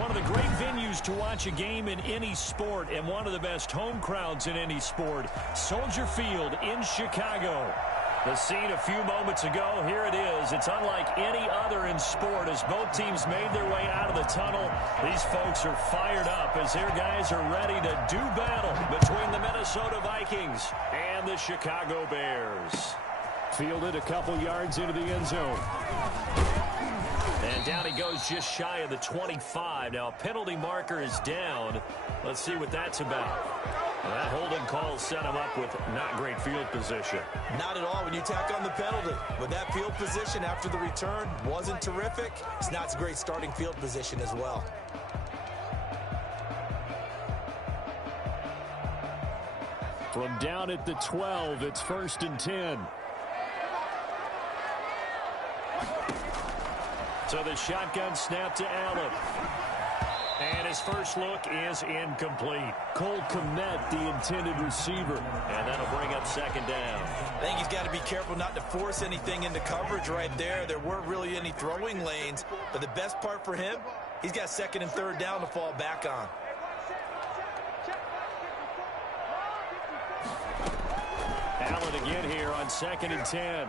one of the great venues to watch a game in any sport and one of the best home crowds in any sport. Soldier Field in Chicago. The scene a few moments ago, here it is. It's unlike any other in sport as both teams made their way out of the tunnel. These folks are fired up as their guys are ready to do battle between the Minnesota Vikings and the Chicago Bears. Fielded a couple yards into the end zone. And down he goes just shy of the 25. Now a penalty marker is down. Let's see what that's about. That holding call set him up with not great field position. Not at all when you tack on the penalty. But that field position after the return wasn't terrific. It's not a great starting field position as well. From down at the 12, it's 1st and 10. So the shotgun snap to Allen. And his first look is incomplete. Cole Kmet, the intended receiver. And that'll bring up 2nd down. I think he's got to be careful not to force anything into coverage right there. There weren't really any throwing lanes. But the best part for him, he's got 2nd and 3rd down to fall back on. Allen again here on 2nd and 10.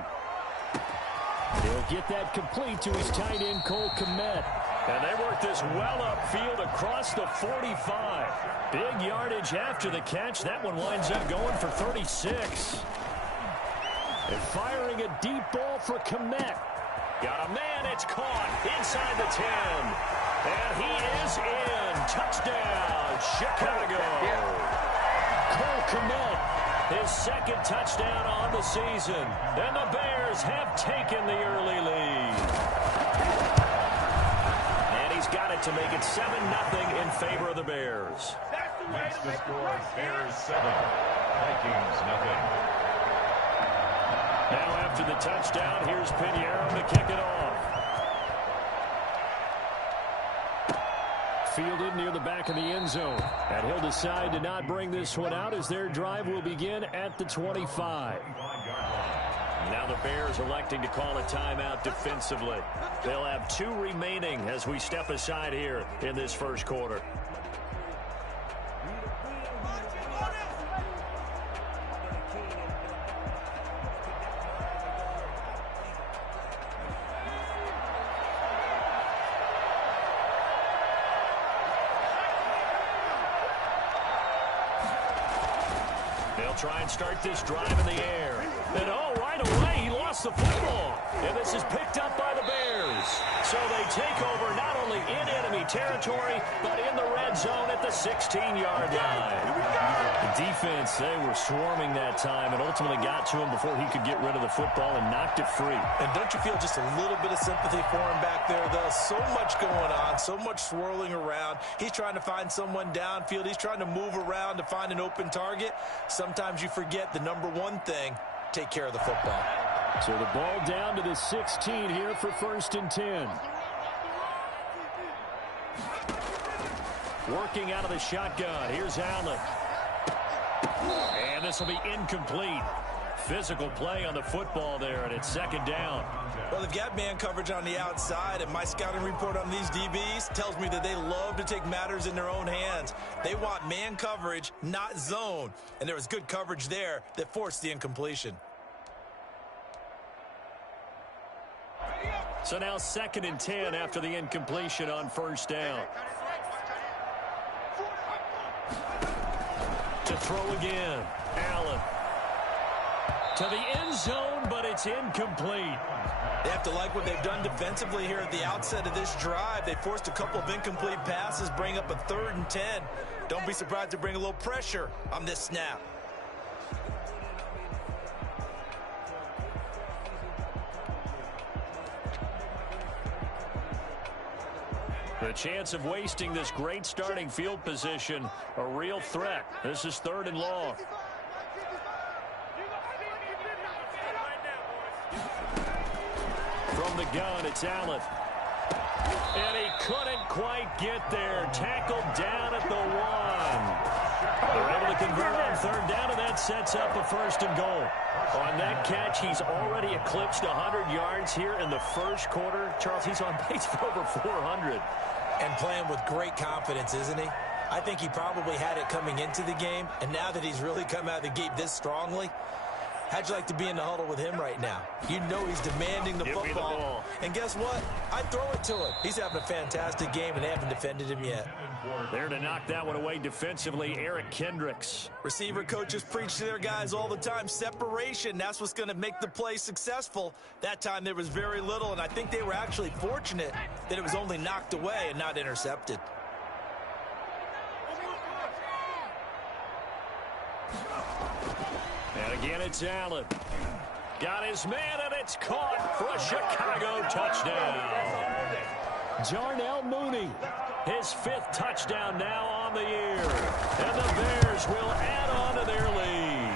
He'll get that complete to his tight end, Cole Kmet. And they work this well upfield across the 45. Big yardage after the catch. That one winds up going for 36. And firing a deep ball for Kmet. Got a man, it's caught inside the 10. And he is in. Touchdown, Chicago. Cole Kmet, his 2nd touchdown on the season. And the Bears have taken the early lead. And he's got it to make it 7-0 in favor of the Bears. That's the score. Bears 7, Vikings 0. Now after the touchdown, here's Pinheiro to kick it off. Fielded near the back of the end zone. And he'll decide to not bring this one out as their drive will begin at the 25. Now the Bears electing to call a timeout defensively. They'll have 2 remaining as we step aside here in this first quarter. They'll try and start this drive in the air. And right away, he lost the football. And this is picked up by the Bears. So they take over not only in enemy territory, but in the red zone at the 16-yard line. The defense, they were swarming that time and ultimately got to him before he could get rid of the football and knocked it free. And don't you feel just a little bit of sympathy for him back there, though? So much going on, so much swirling around. He's trying to find someone downfield. He's trying to move around to find an open target. Sometimes you forget the number one thing, take care of the football. So the ball down to the 16 here for 1st and 10. Working out of the shotgun. Here's Allen. And this will be incomplete. Physical play on the football there, and it's 2nd down. Well, they've got man coverage on the outside, and my scouting report on these DBs tells me that they love to take matters in their own hands. They want man coverage, not zone. And there was good coverage there that forced the incompletion. So now 2nd and 10 after the incompletion on 1st down. To throw again. Allen. To the end zone, but it's incomplete. They have to like what they've done defensively here at the outset of this drive. They forced a couple of incomplete passes, bring up a 3rd and 10. Don't be surprised to bring a little pressure on this snap. The chance of wasting this great starting field position, a real threat. This is 3rd and long. From the gun, it's Allen. And he couldn't quite get there. Tackled down at the 1. They're able to convert on 3rd down, and that sets up a 1st and goal. On that catch, he's already eclipsed 100 yards here in the first quarter. Charles, he's on pace for over 400. And playing with great confidence, isn't he? I think he probably had it coming into the game, and now that he's really come out of the gate this strongly, how'd you like to be in the huddle with him right now? You know he's demanding the football. And guess what? I throw it to him. He's having a fantastic game, and they haven't defended him yet. There to knock that one away defensively, Eric Kendricks. Receiver coaches preach to their guys all the time. Separation, that's what's going to make the play successful. That time there was very little, and I think they were actually fortunate that it was only knocked away and not intercepted. And again, it's Allen. Got his man, and it's caught for a Chicago touchdown. Darnell Mooney, his 5th touchdown now on the year. And the Bears will add on to their lead.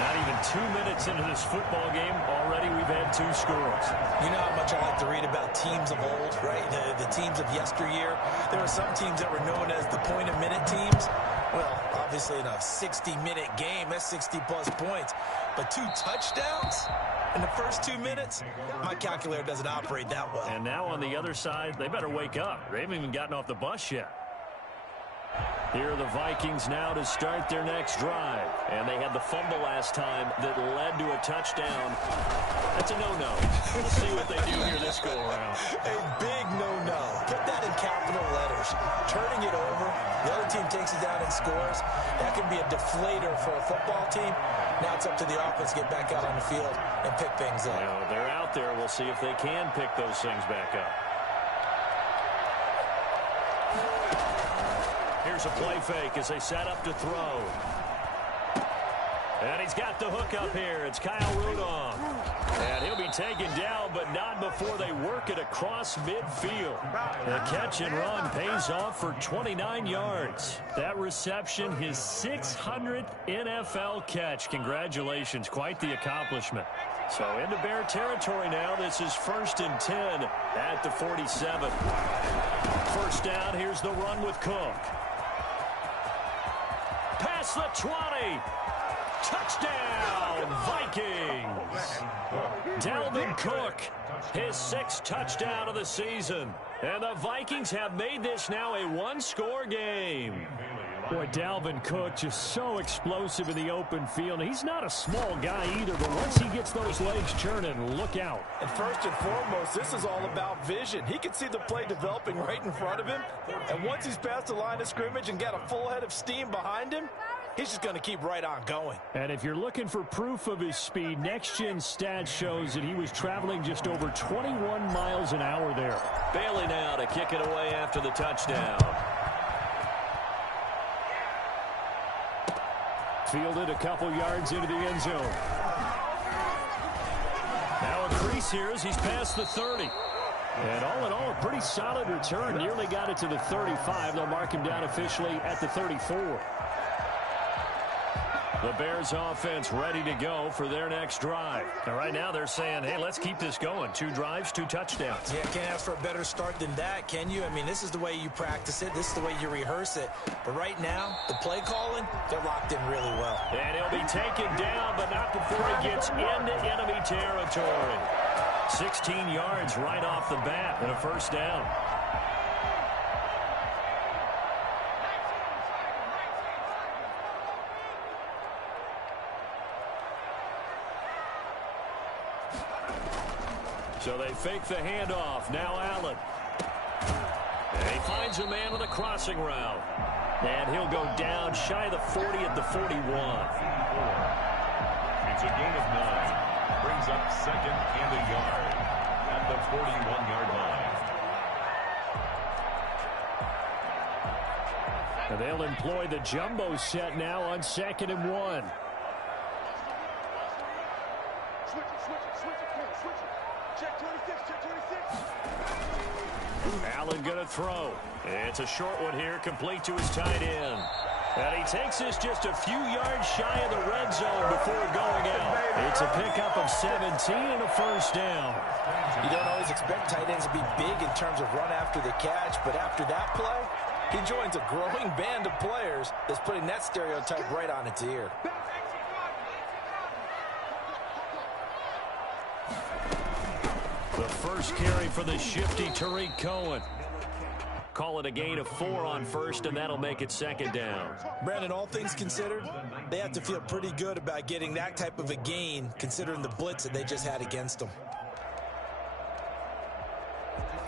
Not even 2 minutes into this football game, already we've had 2 scores. You know how much I like to read about teams of old, right? The teams of yesteryear. There were some teams that were known as the point-a-minute teams. Well, obviously in a 60-minute game, that's 60-plus points. But 2 touchdowns in the first 2 minutes? My calculator doesn't operate that well. And now on the other side, they better wake up. They haven't even gotten off the bus yet. Here are the Vikings now to start their next drive. And they had the fumble last time that led to a touchdown. That's a no-no. We'll see what they do here this go-around. A big no-no. Put that in capital letters. Turning it over, the other team takes it down and scores. That can be a deflator for a football team. Now it's up to the offense to get back out on the field and pick things up. Well, they're out there. We'll see if they can pick those things back up. Here's a play fake as they set up to throw. And he's got the hook up here. It's Kyle Rudolph. And he'll be taken down, but not before they work it across midfield. The catch and run pays off for 29 yards. That reception, his 600th NFL catch. Congratulations. Quite the accomplishment. So into Bear territory now. This is 1st and 10 at the 47. First down, here's the run with Cook. Past the 20. Touchdown, Vikings. Dalvin Cook, his 6th touchdown of the season. And the Vikings have made this now a 1-score game. Boy, Dalvin Cook just so explosive in the open field. He's not a small guy either, but once he gets those legs churning, look out. And first and foremost, this is all about vision. He can see the play developing right in front of him. And once he's past the line of scrimmage and got a full head of steam behind him, he's just going to keep right on going. And if you're looking for proof of his speed, Next Gen Stats shows that he was traveling just over 21 miles an hour there. Bailey now to kick it away after the touchdown. Fielded a couple yards into the end zone. Now a crease here as he's past the 30. And all in all, a pretty solid return. Nearly got it to the 35. They'll mark him down officially at the 34. The Bears offense ready to go for their next drive. And right now they're saying, hey, let's keep this going. 2 drives, 2 touchdowns. Yeah, can't ask for a better start than that, can you? I mean, this is the way you practice it. This is the way you rehearse it. But right now, the play calling, they're locked in really well. And he'll be taken down, but not before he gets into enemy territory. 16 yards right off the bat and a first down. So they fake the handoff. Now Allen. And he finds a man with a crossing route. And he'll go down shy of the 40 at the 41. It's a gain of 9. Brings up 2nd and a yard at the 41-yard line. And they'll employ the jumbo set now on 2nd and 1. Allen going to throw. It's a short one here, complete to his tight end. And he takes this just a few yards shy of the red zone before going out. It's a pickup of 17 and a first down. You don't always expect tight ends to be big in terms of run after the catch, but after that play, he joins a growing band of players that's putting that stereotype right on its ear. The first carry for the shifty Tariq Cohen. Call it a gain of 4 on first, and that'll make it second down. Brandon, all things considered, they have to feel pretty good about getting that type of a gain, considering the blitz that they just had against them.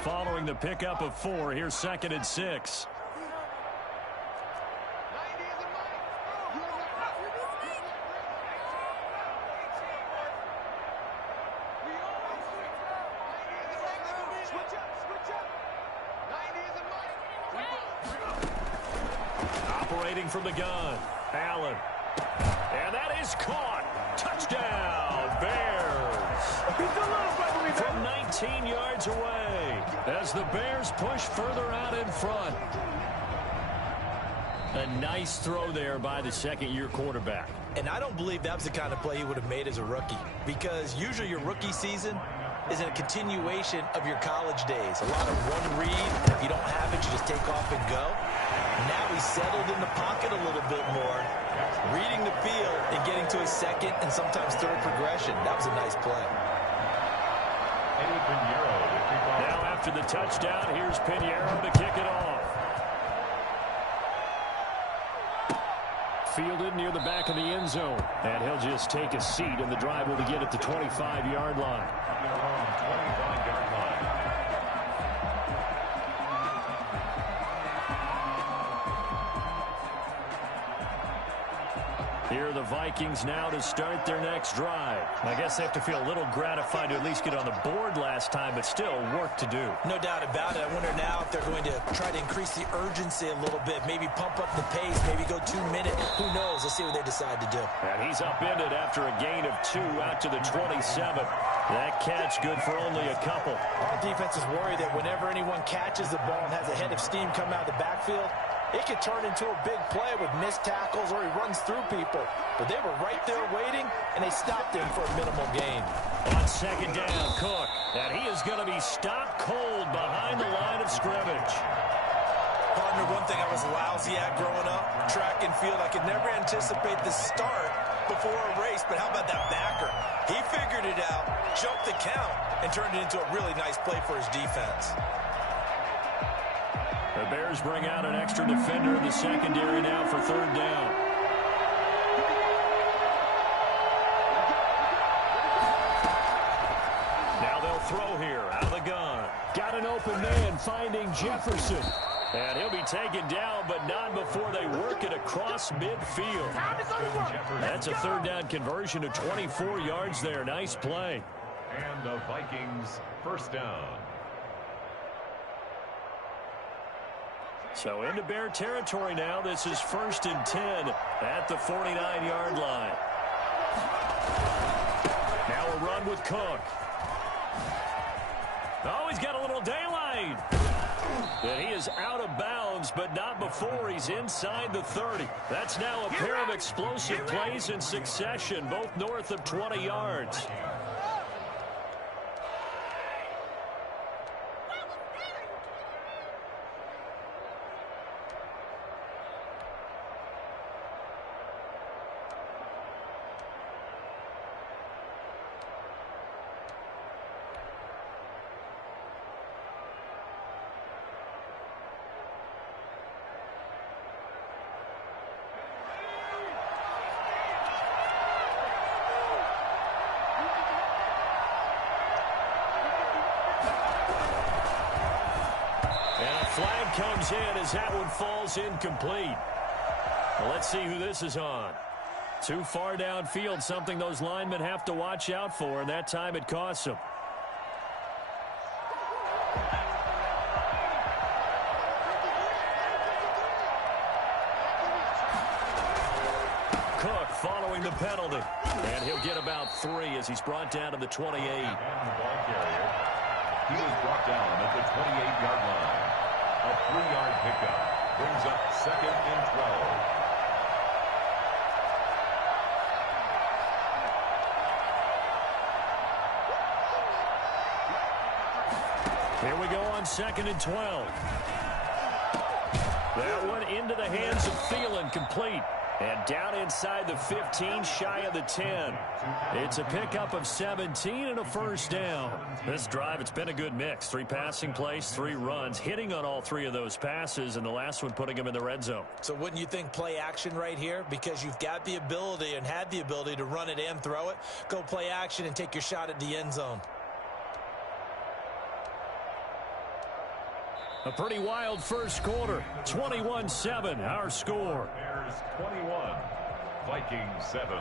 Following the pickup of 4, here's second and 6. Operating from the gun, Allen. And that is caught. Touchdown, Bears. From 19 yards away as the Bears push further out in front. A nice throw there by the second-year quarterback. And I don't believe that was the kind of play he would have made as a rookie, because usually your rookie season is a continuation of your college days. A lot of one read, and if you don't have it, you just take off and go. Now he's settled in the pocket a little bit more, reading the field and getting to his second and sometimes third progression. That was a nice play. Now after the touchdown, here's Pinheiro to kick it off. Fielded near the back of the end zone. And he'll just take a seat, and the drive will begin at the 25-yard line. Here are the Vikings now to start their next drive. I guess they have to feel a little gratified to at least get on the board last time, but still work to do. No doubt about it. I wonder now if they're going to try to increase the urgency a little bit, maybe pump up the pace, maybe go 2 minutes. Who knows? Let's see what they decide to do. And he's upended after a gain of 2 out to the 27. That catch good for only a couple. Our defense is worried that whenever anyone catches the ball and has a head of steam come out of the backfield, it could turn into a big play with missed tackles or he runs through people. But they were right there waiting, and they stopped him for a minimal gain. On second down, Cook. And he is going to be stopped cold behind the line of scrimmage. Partner, one thing I was lousy at growing up, track and field, I could never anticipate the start before a race. But how about that backer? He figured it out, jumped the count, and turned it into a really nice play for his defense. The Bears bring out an extra defender in the secondary now for third down. Now they'll throw here out of the gun. Got an open man finding Jefferson. And he'll be taken down, but not before they work it across midfield. That's a third down conversion to 24 yards there. Nice play. And the Vikings first down. So into Bear territory now. This is 1st and 10 at the 49-yard line. Now a run with Cook. Oh, he's got a little daylight. And he is out of bounds, but not before he's inside the 30. That's now a pair of explosive plays in succession, both north of 20 yards. Flag comes in as that one falls incomplete. Well, let's see who this is on. Too far downfield, something those linemen have to watch out for, and that time it costs them. Cook following the penalty. And he'll get about 3 as he's brought down to the 28. And the ball carrier, he was brought down at the 28-yard line. A 3-yard pickup brings up 2nd and 12. Here we go on 2nd and 12. That one into the hands of Thielen, complete. And down inside the 15, shy of the 10. It's a pickup of 17 and a first down. This drive, it's been a good mix. 3 passing plays, 3 runs, hitting on all 3 of those passes, and the last one putting them in the red zone. So wouldn't you think play action right here? Because you've got the ability and had the ability to run it and throw it. Go play action and take your shot at the end zone. A pretty wild first quarter. 21-7, our score. Bears 21, Vikings 7.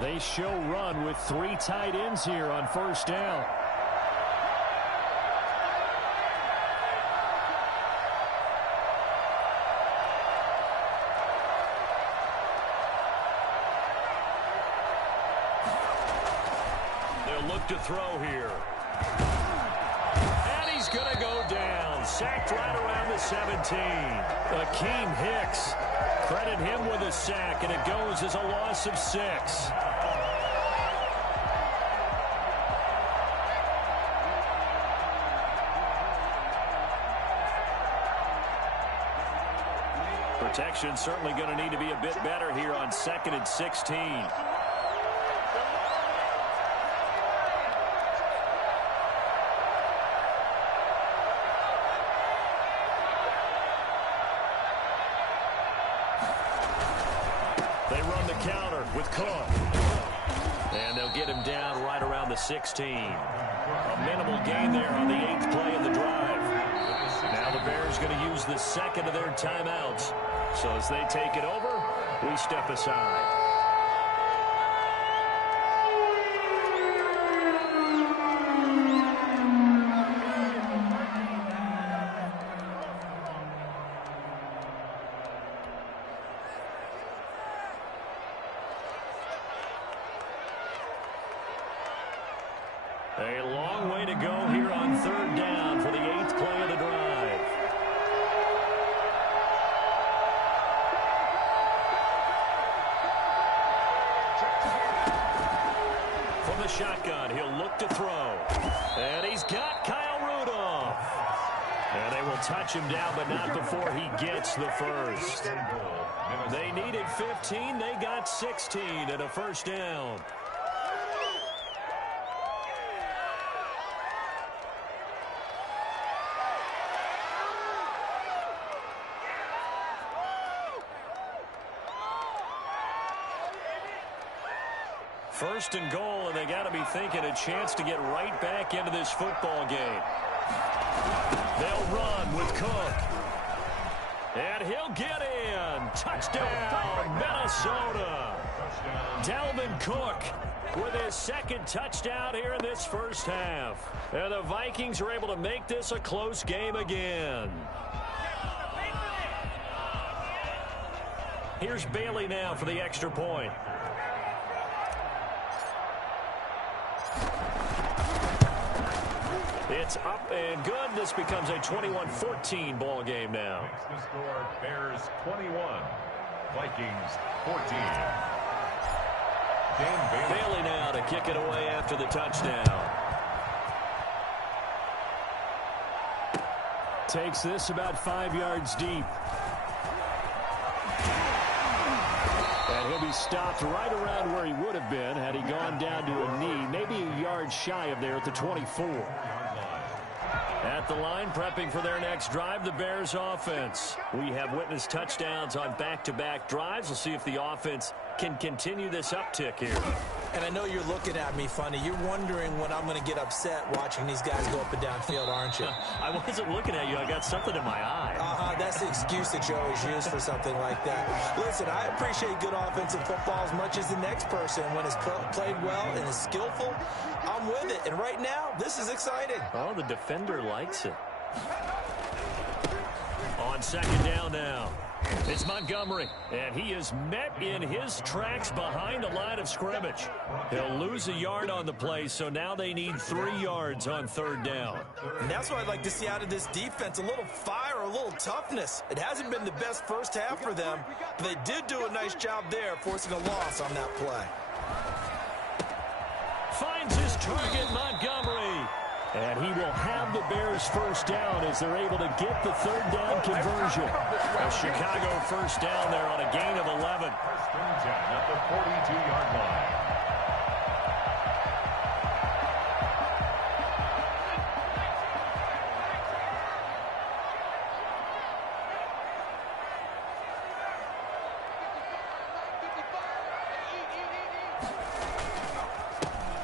They show run with 3 tight ends here on first down. They'll look to throw here. And he's going to go down. Sacked right around the 17. Akeem Hicks. Credit him with a sack, and it goes as a loss of 6. Protection certainly going to need to be a bit better here on 2nd and 16. They run the counter with Cook. And they'll get him down right around the 16. A minimal gain there on the 8th play of the drive. Now the Bears going to use the second of their timeouts. So as they take it over, we step aside. A long way to go here on 3rd down for the 8th play of the drive. From the shotgun, he'll look to throw. And he's got Kyle Rudolph. And they will touch him down, but not before he gets the first. They needed 15. They got 16 and a first down. First and goal, and they got to be thinking a chance to get right back into this football game. They'll run with Cook. And he'll get in. Touchdown, Minnesota. Dalvin Cook with his 2nd touchdown here in this first half. And the Vikings are able to make this a close game again. Here's Bailey now for the extra point. It's up and good. This becomes a 21-14 ball game now. Makes the score Bears 21, Vikings 14. Bailey now to kick it away after the touchdown. Takes this about 5 yards deep. And he'll be stopped right around where he would have been had he gone down to a knee, maybe a yard shy of there at the 24. At the line, prepping for their next drive, the Bears offense. We have witnessed touchdowns on back-to-back drives. We'll see if the offense can continue this uptick here. And I know you're looking at me funny. You're wondering when I'm going to get upset watching these guys go up and down field, aren't you? I wasn't looking at you. I got something in my eye. That's the excuse that you always use for something like that. Listen, I appreciate good offensive football as much as the next person. When it's played well and is skillful, I'm with it. And right now, this is exciting. Oh, the defender likes it. On second down now, it's Montgomery, and he is met in his tracks behind the line of scrimmage. He'll lose a yard on the play, so now they need 3 yards on third down. And that's what I'd like to see out of this defense, a little fire, a little toughness. It hasn't been the best first half for them, but they did do a nice job there, forcing a loss on that play. Finds his target, Montgomery. And he will have the Bears first down as they're able to get the third down conversion. A Chicago first down there on a gain of 11. First and 10 at the 42-yard line.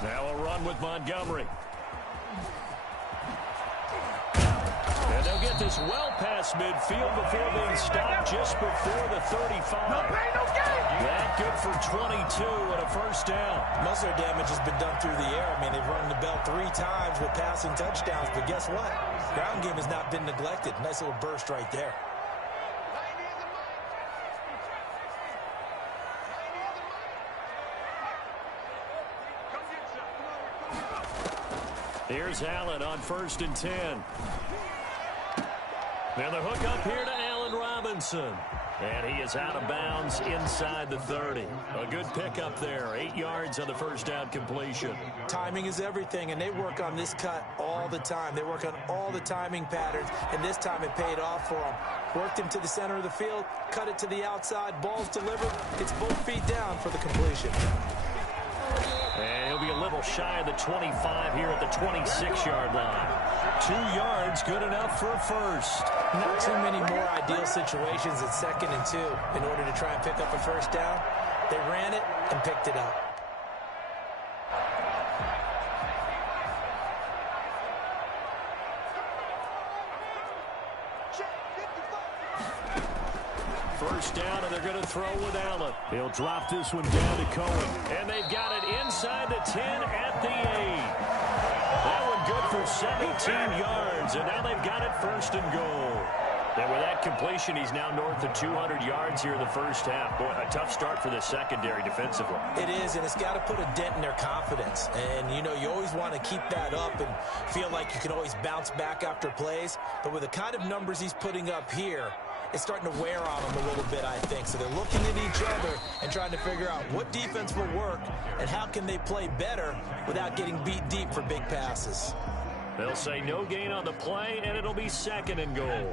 Now a run with Montgomery. They'll get this well past midfield before being stopped just before the 35. That good for 22 and a first down. Most of their damage has been done through the air. I mean, they've rung the bell 3 times with passing touchdowns, but guess what? Ground game has not been neglected. Nice little burst right there. Here's Allen on first and 10. Now the hook up here to Allen Robinson. And he is out of bounds inside the 30. A good pickup there. 8 yards on the first down completion. Timing is everything, and they work on this cut all the time. They work on all the timing patterns, and this time it paid off for them. Worked him to the center of the field, cut it to the outside, ball's delivered. It's both feet down for the completion. And he'll be a little shy of the 25 here at the 26-yard line. 2 yards, good enough for a first. Not too many more ideal situations at 2nd and 2 in order to try and pick up a first down. They ran it and picked it up. First down, and they're going to throw with Allen. He'll drop this one down to Cohen. And they've got it inside the 10 at the 8. That one good for 17 yards, and now they've got it first and goal. And with that completion, he's now north of 200 yards here in the first half. Boy, a tough start for the secondary defensively. It is, and it's got to put a dent in their confidence. And, you know, you always want to keep that up and feel like you can always bounce back after plays. But with the kind of numbers he's putting up here, it's starting to wear on them a little bit, I think. So they're looking at each other and trying to figure out what defense will work and how can they play better without getting beat deep for big passes. They'll say no gain on the play, and it'll be 2nd and goal.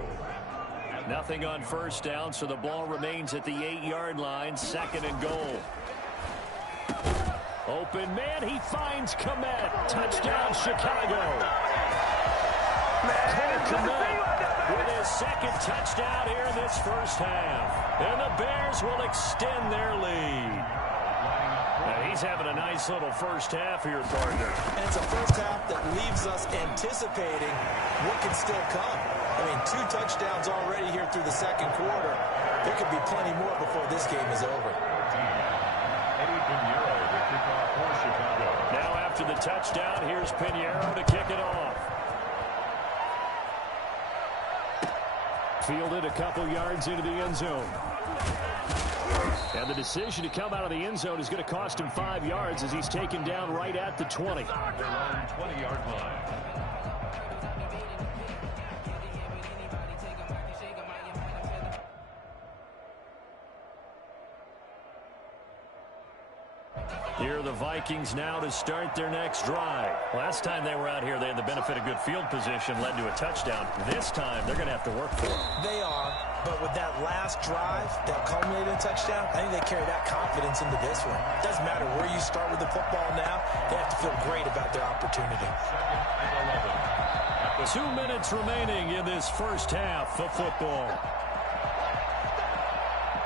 Nothing on first down, so the ball remains at the 8-yard line, 2nd and goal. Open man, he finds Kmet. Touchdown, Chicago. Cole Kmet with his 2nd touchdown here in this first half. And the Bears will extend their lead. And he's having a nice little first half here, partner. And it's a first half that leaves us anticipating what can still come. I mean, 2 touchdowns already here through the 2nd quarter. There could be plenty more before this game is over. Now after the touchdown, here's Pinheiro to kick it off. Fielded a couple yards into the end zone. And the decision to come out of the end zone is going to cost him 5 yards as he's taken down right at the 20. 20-yard line. Here are the Vikings now to start their next drive. Last time they were out here, they had the benefit of good field position, led to a touchdown. This time, they're going to have to work for it. They are, but with that last drive that culminated in a touchdown, I think they carry that confidence into this one. It doesn't matter where you start with the football now. They have to feel great about their opportunity. 2 minutes remaining in this first half of football.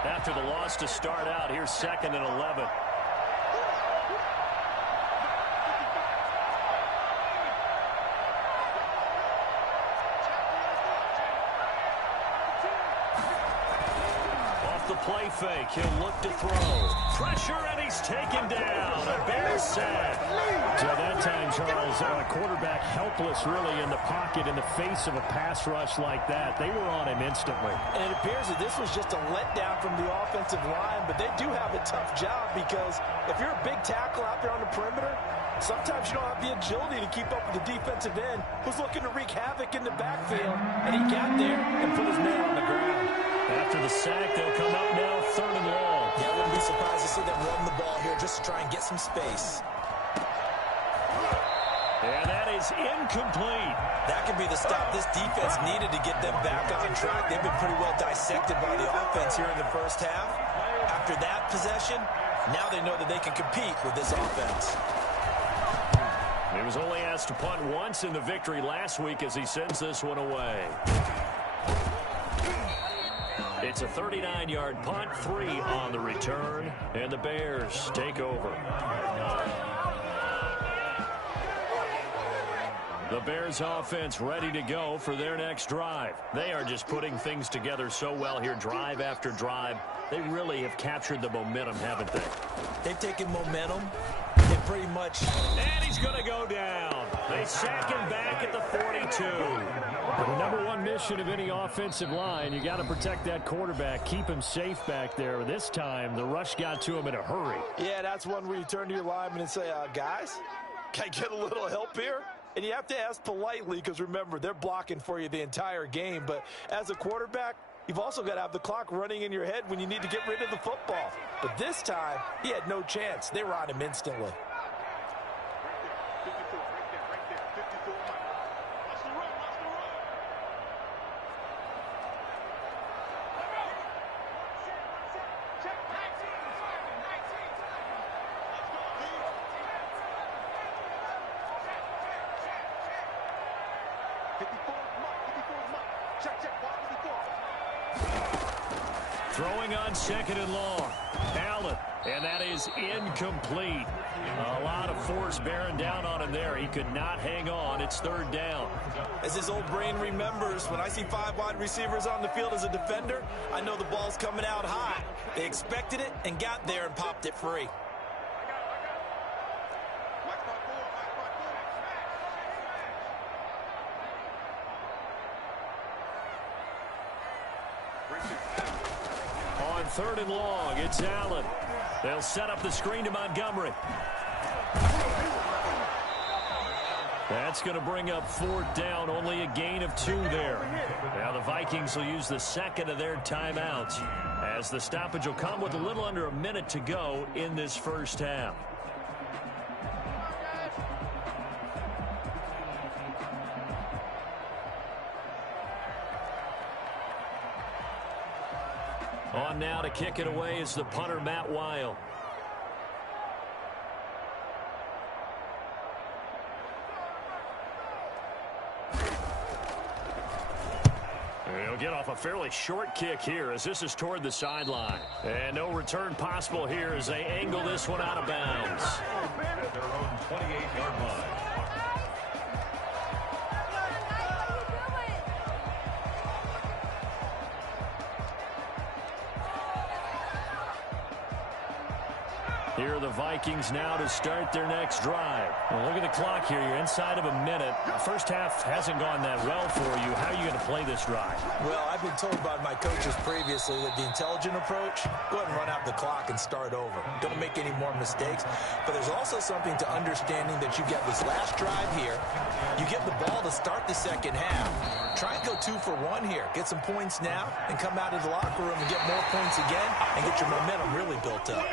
After the loss to start out, here's 2nd and 11. play fake. He'll look to throw. Pressure, and he's taken down. A Bears sack. So that time, Charles, quarterback helpless really in the pocket in the face of a pass rush like that. They were on him instantly. And it appears that this was just a letdown from the offensive line, but they do have a tough job because if you're a big tackle out there on the perimeter, sometimes you don't have the agility to keep up with the defensive end who's looking to wreak havoc in the backfield, and he got there and put his man on the ground. After the sack, they'll come up now 3rd and long. Yeah, I wouldn't be surprised to see them run the ball here just to try and get some space. And that is incomplete. That could be the stop this defense needed to get them back on track. They've been pretty well dissected by the offense here in the first half. After that possession, now they know that they can compete with this offense. He was only asked to punt once in the victory last week as he sends this one away. It's a 39-yard punt, 3 on the return, and the Bears take over. The Bears offense ready to go for their next drive. They are just putting things together so well here, drive after drive. They really have captured the momentum, haven't they? They've taken momentum. They pretty much... And he's going to go down. They sack him back at the 42. The number one mission of any offensive line, you got to protect that quarterback, keep him safe back there. This time, the rush got to him in a hurry. Yeah, that's one where you turn to your lineman and say, guys, can I get a little help here? And you have to ask politely because, remember, they're blocking for you the entire game. But as a quarterback, you've also got to have the clock running in your head when you need to get rid of the football. But this time, he had no chance. They were on him instantly. Throwing on 2nd and long. Allen, and that is incomplete. A lot of force bearing down on him there. He could not hang on. It's 3rd down. As his old brain remembers, when I see 5 wide receivers on the field as a defender, I know the ball's coming out high. They expected it and got there and popped it free. On 3rd and long, it's Allen. They'll set up the screen to Montgomery. That's going to bring up 4th down, only a gain of 2 there. Now the Vikings will use the second of their timeouts as the stoppage will come with a little under a minute to go in this first half. On now to kick it away is the punter, Matt Weil. He'll get off a fairly short kick here as this is toward the sideline. And no return possible here as they angle this one out of bounds. At their own 28-yard line. Here are the Vikings now to start their next drive. Well, look at the clock here. You're inside of a minute. The first half hasn't gone that well for you. How are you going to play this drive? Well, I've been told by my coaches previously that the intelligent approach, go ahead and run out the clock and start over. Don't make any more mistakes. But there's also something to understanding that you get this last drive here. You get the ball to start the second half. Try and go 2 for 1 here. Get some points now and come out of the locker room and get more points again and get your momentum really built up.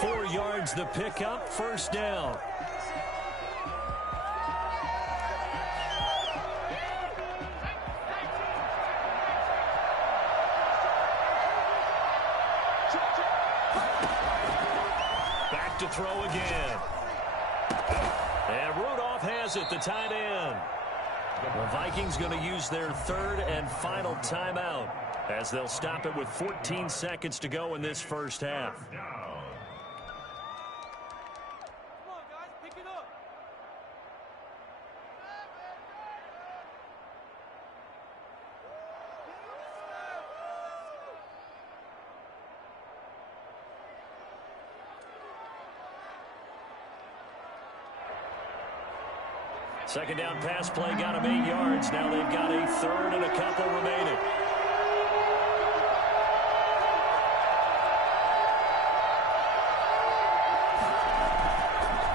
4 yards the pickup, 1st down. Back to throw again. And Rudolph has it, the tight end. The Vikings going to use their 3rd and final timeout as they'll stop it with 14 seconds to go in this first half. Second down pass play got him 8 yards. Now they've got a third and a couple remaining.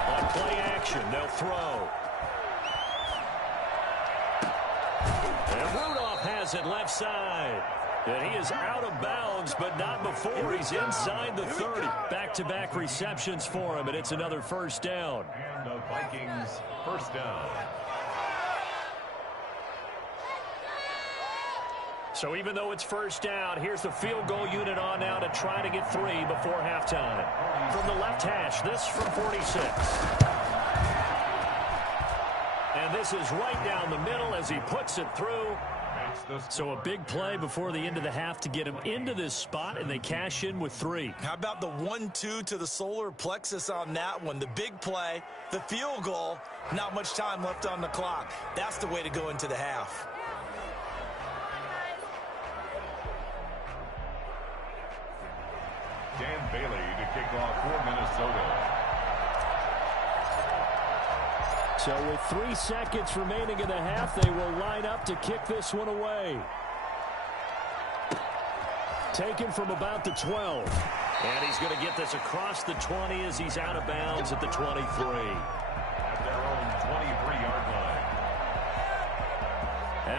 On play action, they'll throw. And Rudolph has it left side. And he is out of bounds, but not before he's inside the 30. Back-to-back receptions for him, and it's another first down. And the Vikings first down. So even though it's first down, here's the field goal unit on now to try to get 3 before halftime. From the left hash, this from 46. And this is right down the middle as he puts it through. So a big play before the end of the half to get him into this spot, and they cash in with 3. How about the 1-2 to the solar plexus on that one? The big play, the field goal, not much time left on the clock. That's the way to go into the half. Dan Bailey to kick off for Minnesota. So with 3 seconds remaining in the half, they will line up to kick this one away. Taken from about the 12. And he's going to get this across the 20 as he's out of bounds at the 23. At their own 23-yard line.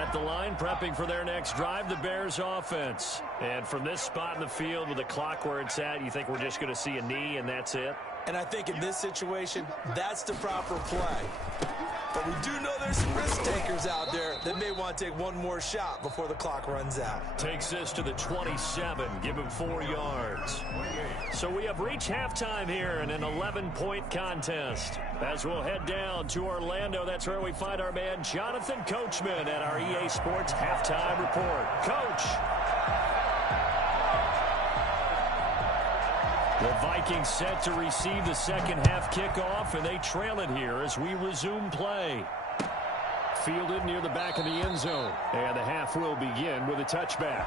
At the line, prepping for their next drive, the Bears offense. And from this spot in the field with the clock where it's at, you think we're just going to see a knee and that's it? And I think in this situation, that's the proper play. But we do know there's some risk takers out there that may want to take one more shot before the clock runs out. Takes this to the 27, give him 4 yards. So we have reached halftime here in an 11-point contest. As we'll head down to Orlando, that's where we find our man Jonathan Coachman at our EA Sports Halftime Report. Coach. The Vikings set to receive the second half kickoff, and they trail it here as we resume play. Fielded near the back of the end zone, and the half will begin with a touchback.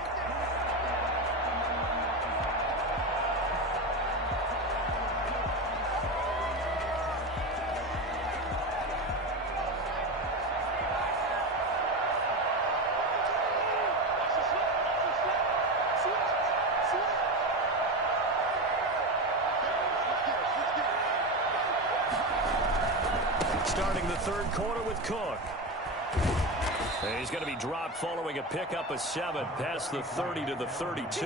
Starting the third quarter with Cook. And he's going to be dropped following a pickup of 7 past the 30 to the 32.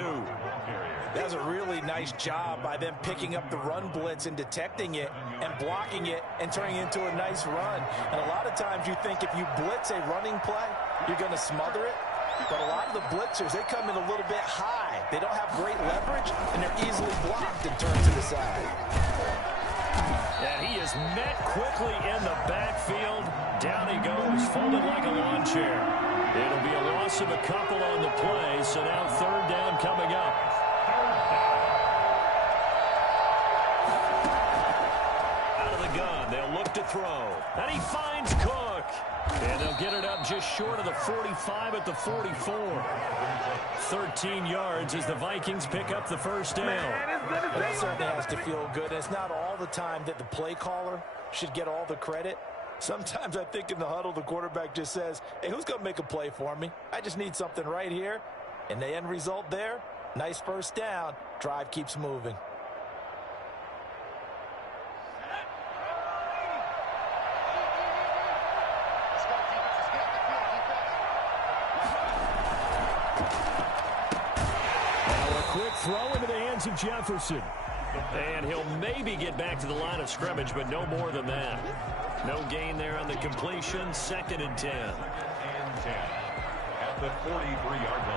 That's a really nice job by them picking up the run blitz and detecting it and blocking it and turning it into a nice run. And a lot of times you think if you blitz a running play, you're going to smother it. But a lot of the blitzers, they come in a little bit high. They don't have great leverage, and they're easily blocked and turned to the side. And he is met quickly in the backfield. Down he goes, folded like a lawn chair. It'll be a loss of a couple on the play, so now third down coming up. Out of the gun, they'll look to throw. And he finds Cook. And they'll get it up just short of the 45 at the 44. 13 yards as the Vikings pick up the first down. That certainly has to feel good. It's not all the time that the play caller should get all the credit. Sometimes I think in the huddle, the quarterback just says, hey, who's going to make a play for me? I just need something right here. And the end result there, nice first down. Drive keeps moving. Throw into the hands of Jefferson. And he'll maybe get back to the line of scrimmage, but no more than that. No gain there on the completion. 2nd and 10. And 10 at the 43-yard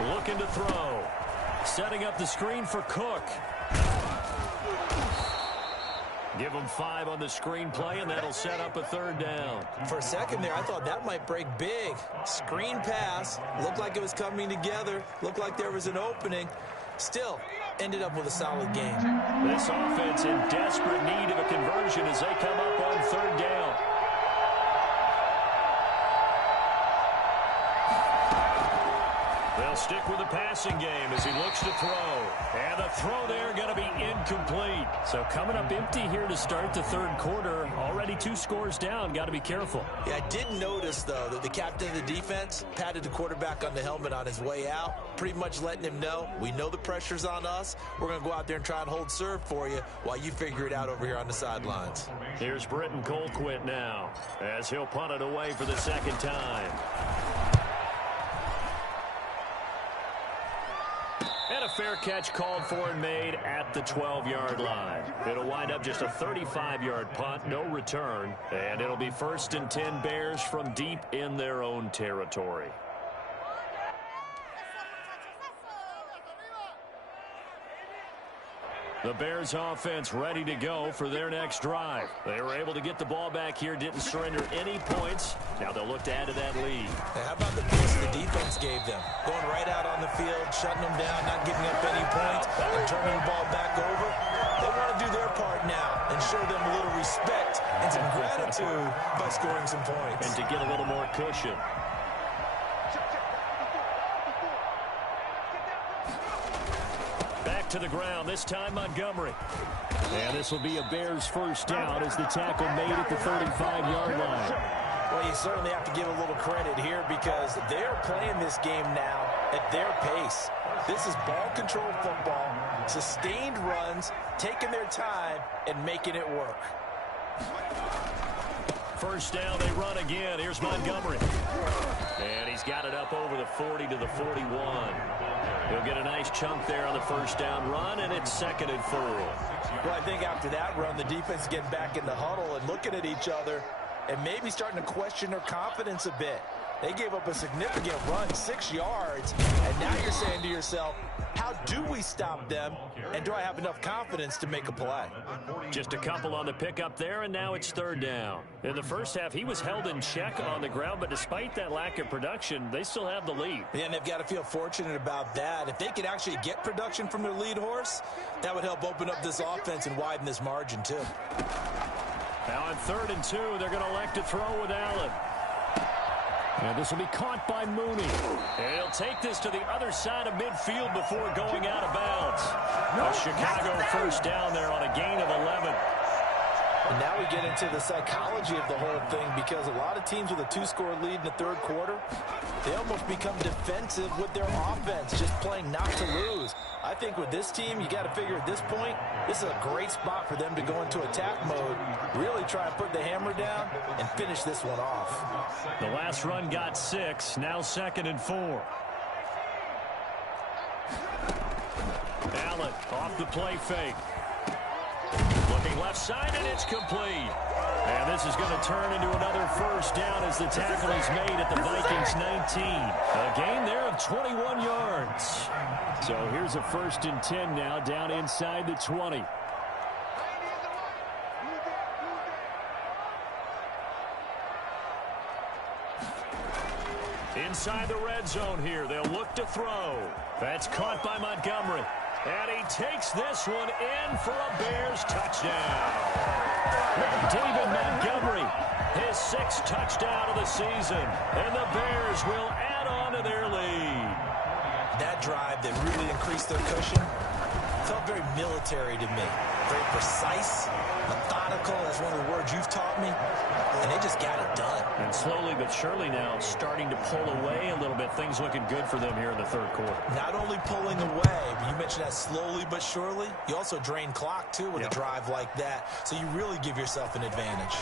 line. Looking to throw. Setting up the screen for Cook. Give him 5 on the screen play, and that'll set up a third down. For a second there, I thought that might break big. Screen pass. Looked like it was coming together. Looked like there was an opening. Still, ended up with a solid game. This offense in desperate need of a conversion as they come up on third down. They'll stick with the passing game as he looks to throw. And the throw there going to be incomplete. So coming up empty here to start the third quarter. Already 2 scores down. Got to be careful. Yeah, I did notice, though, that the captain of the defense patted the quarterback on the helmet on his way out, pretty much letting him know, we know the pressure's on us. We're going to go out there and try and hold serve for you while you figure it out over here on the sidelines. Here's Britton Colquitt now as he'll punt it away for the second time. And a fair catch called for and made at the 12-yard line. It'll wind up just a 35-yard punt, no return, and it'll be 1st and 10 Bears from deep in their own territory. The Bears offense ready to go for their next drive. They were able to get the ball back here, didn't surrender any points. Now they'll look to add to that lead. Hey, how about the boost the defense gave them? Going right out on the field, shutting them down, not giving up any points, and turning the ball back over. They want to do their part now and show them a little respect and some gratitude by scoring some points. And to get a little more cushion. To the ground, this time Montgomery. And this will be a Bears first down as the tackle made at the 35-yard line. Well, you certainly have to give a little credit here because they're playing this game now at their pace. This is ball control football, sustained runs, taking their time and making it work. First down, they run again. Here's Montgomery. And he's got it up over the 40 to the 41. He'll get a nice chunk there on the first down run, and it's 2nd and 4. Well, I think after that run, the defense getting back in the huddle and looking at each other and maybe starting to question their confidence a bit. They gave up a significant run, 6 yards, and now you're saying to yourself, how do we stop them, and do I have enough confidence to make a play? Just a couple on the pickup there, and now it's 3rd down. In the first half, he was held in check on the ground, but despite that lack of production, they still have the lead. Yeah, and they've got to feel fortunate about that. If they could actually get production from their lead horse, that would help open up this offense and widen this margin, too. Now on 3rd and 2, they're going to elect to throw with Allen. And this will be caught by Mooney. And he'll take this to the other side of midfield before going out of bounds. A Chicago first down there on a gain of 11. And now we get into the psychology of the whole thing because a lot of teams with a 2-score lead in the third quarter, they almost become defensive with their offense, just playing not to lose. I think with this team, you got to figure at this point, this is a great spot for them to go into attack mode, really try and put the hammer down and finish this one off. The last run got 6, now 2nd and 4. Allen off the play fake. Looking left side, and it's complete. And this is going to turn into another first down as the tackle is made at the Vikings 19. A gain there of 21 yards. So here's a 1st and 10 now down inside the 20. Inside the red zone here, they'll look to throw. That's caught by Montgomery. And he takes this one in for a Bears touchdown. David Montgomery, his 6th touchdown of the season. And the Bears will add on to their lead. That drive that really increased their cushion felt very military to me. Very precise, methodical. That's one of the words you've taught me. And they just got it done. And slowly but surely now starting to pull away a little bit. Things looking good for them here in the third quarter. Not only pulling away, but you mentioned that slowly but surely. You also drain clock, too, with a drive like that. So you really give yourself an advantage.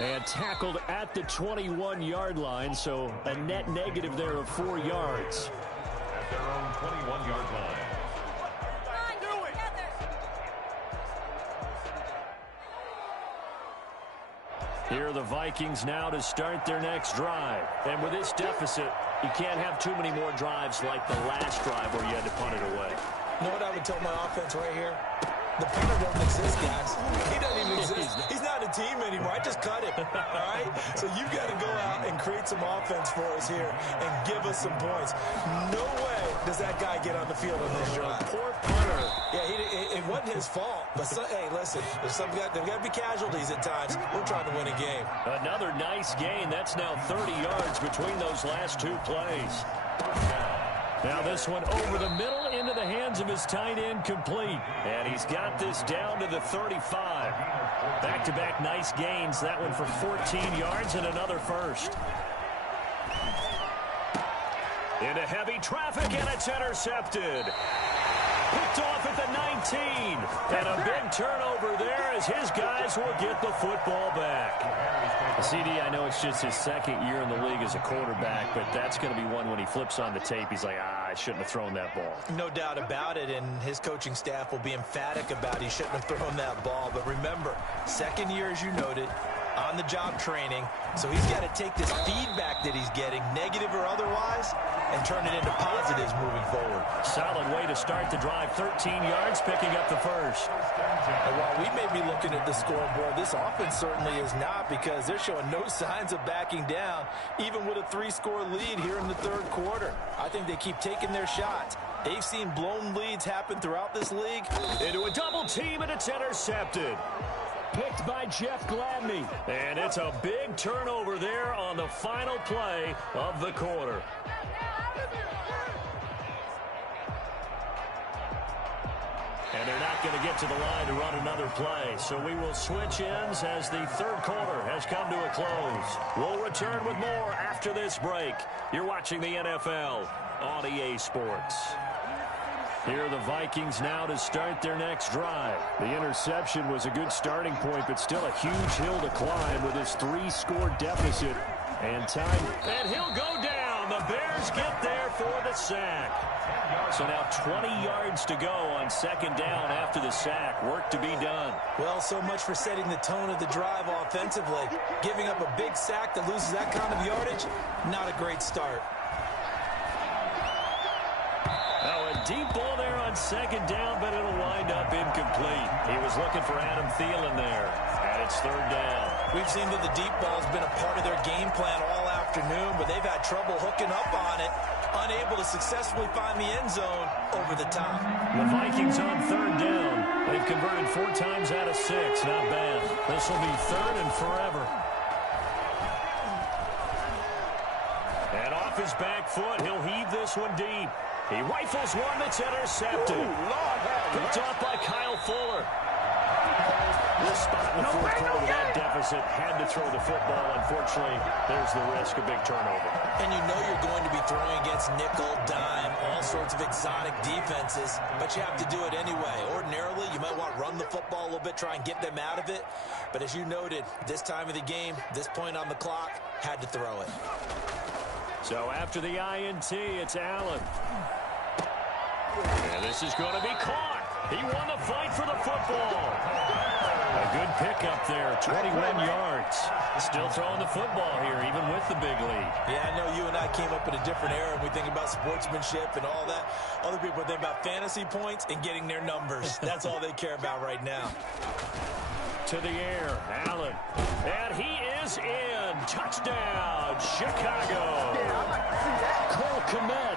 And tackled at the 21-yard line, so a net negative there of 4 yards. At their own 21-yard line. Here are the Vikings now to start their next drive. And with this deficit, you can't have too many more drives like the last drive where you had to punt it away. You know what I would tell my offense right here? The punter doesn't exist, guys. He doesn't even exist. He's not a team anymore. I just cut him, all right? So you've got to go out and create some offense for us here and give us some points. No way does that guy get on the field on this drive. Poor punter. Yeah, it wasn't wasn't his fault. But, hey, listen, there's got to be casualties at times. We're trying to win a game. Another nice gain. That's now 30 yards between those last two plays. Now this one over the middle into the hands of his tight end, complete. And he's got this down to the 35. Back-to-back nice gains. That one for 14 yards and another first. Into heavy traffic, and it's intercepted. Picked off at the 19. And a big turnover there as his guys will get the football back. CD, I know it's just his second year in the league as a quarterback, but that's going to be one when he flips on the tape. He's like, I shouldn't have thrown that ball. No doubt about it, and his coaching staff will be emphatic about he shouldn't have thrown that ball. But remember, second year, as you noted, on-the-job training. So he's got to take this feedback that he's getting, negative or otherwise, and turn it into positives moving forward. Solid way to start the drive. 13 yards, picking up the first. And while we may be looking at the scoreboard, this offense certainly is not, because they're showing no signs of backing down, even with a 3-score lead here in the third quarter. I think they keep taking their shots. They've seen blown leads happen throughout this league. Into a double team, and it's intercepted. Picked by Jeff Gladney. And it's a big turnover there on the final play of the quarter. And they're not going to get to the line to run another play. So we will switch ends as the third quarter has come to a close. We'll return with more after this break. You're watching the NFL on EA Sports. Here are the Vikings now to start their next drive. The interception was a good starting point, but still a huge hill to climb with his 3-score deficit. And time. And he'll go down. The Bears get there for the sack. So now 20 yards to go on second down after the sack. Work to be done. Well, so much for setting the tone of the drive offensively. Giving up a big sack that loses that kind of yardage, not a great start. Oh, a deep ball there on second down, but it'll wind up incomplete. He was looking for Adam Thielen there, and it's third down. We've seen that the deep ball's been a part of their game plan all afternoon, but they've had trouble hooking up on it, unable to successfully find the end zone over the top. The Vikings on third down. They've converted 4 times out of 6. Not bad. This will be third and forever. And off his back foot, he'll heave this one deep. He rifles one that's intercepted. Picked off by Kyle Fuller. This spot in the fourth quarter, that deficit had to throw the football. Unfortunately, there's the risk of big turnover. And you know you're going to be throwing against nickel, dime, all sorts of exotic defenses, but you have to do it anyway. Ordinarily, you might want to run the football a little bit, try and get them out of it. But as you noted, this time of the game, this point on the clock, had to throw it. So after the INT, it's Allen. And this is going to be caught. He won the fight for the football. A good pickup there, 21 yards. Still throwing the football here, even with the big lead. Yeah, I know you and I came up in a different era, and we think about sportsmanship and all that. Other people think about fantasy points and getting their numbers. That's all they care about right now. To the air, Allen. And he is in. Touchdown, Chicago. Cole Kmet,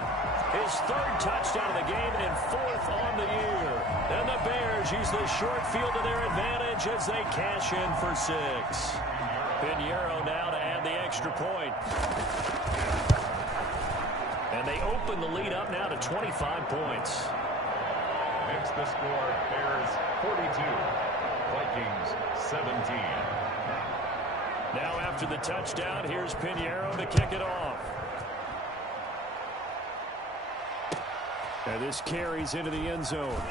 his 3rd touchdown of the game and 4th on the year. And the Bears use the short field to their advantage as they cash in for 6. Pinheiro now to add the extra point. And they open the lead up now to 25 points. Makes the score Bears 42. Vikings 17. Now after the touchdown, here's Pinheiro to kick it off. And this carries into the end zone.